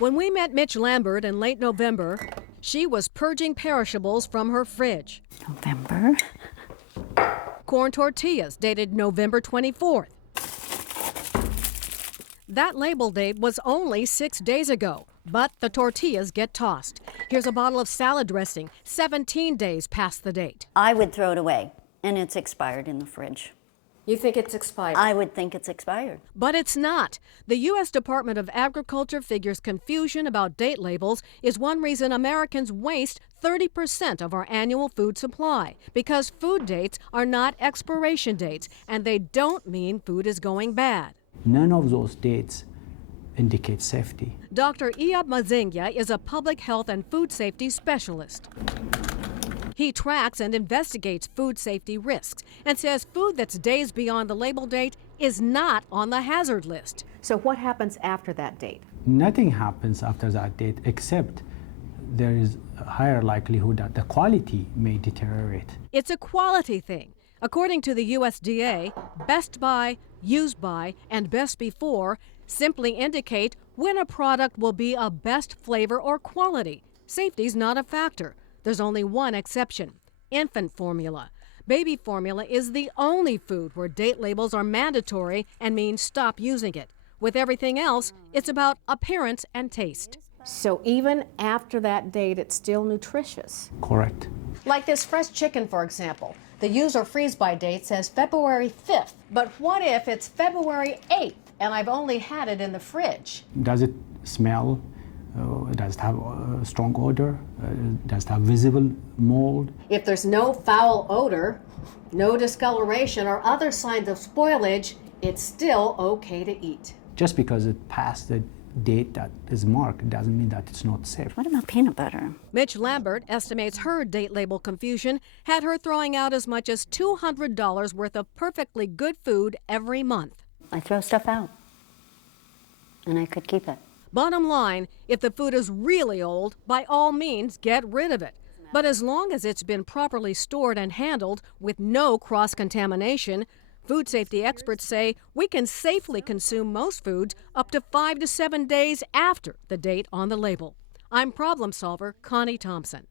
When we met Mitch Lambert in late November, she was purging perishables from her fridge. November. Corn tortillas dated November 24th. That label date was only 6 days ago, but the tortillas get tossed. Here's a bottle of salad dressing, 17 days past the date. I would throw it away, and it's expired in the fridge. You think it's expired? I would think it's expired. But it's not. The U.S. Department of Agriculture figures confusion about date labels is one reason Americans waste 30% of our annual food supply, because food dates are not expiration dates, and they don't mean food is going bad. None of those dates indicate safety. Dr. Iyab Mazinga is a public health and food safety specialist. He tracks and investigates food safety risks and says food that's days beyond the label date is not on the hazard list. So what happens after that date? Nothing happens after that date except there is a higher likelihood that the quality may deteriorate. It's a quality thing. According to the USDA, best by, used by, and best before simply indicate when a product will be a best flavor or quality. Safety's not a factor. There's only one exception: infant formula. Baby formula is the only food where date labels are mandatory and mean stop using it. With everything else, it's about appearance and taste. So even after that date, it's still nutritious. Correct. Like this fresh chicken, for example. The use or freeze by date says February 5th. But what if it's February 8th and I've only had it in the fridge? Does it smell? Does it have a strong odor? Does it have visible mold? If there's no foul odor, no discoloration, or other signs of spoilage, it's still okay to eat. Just because it passed the date that is marked doesn't mean that it's not safe. What about peanut butter? Mitch Lambert estimates her date label confusion had her throwing out as much as $200 worth of perfectly good food every month. I throw stuff out, and I could keep it. Bottom line, if the food is really old, by all means, get rid of it. But as long as it's been properly stored and handled with no cross-contamination, food safety experts say we can safely consume most foods up to 5 to 7 days after the date on the label. I'm problem solver Connie Thompson.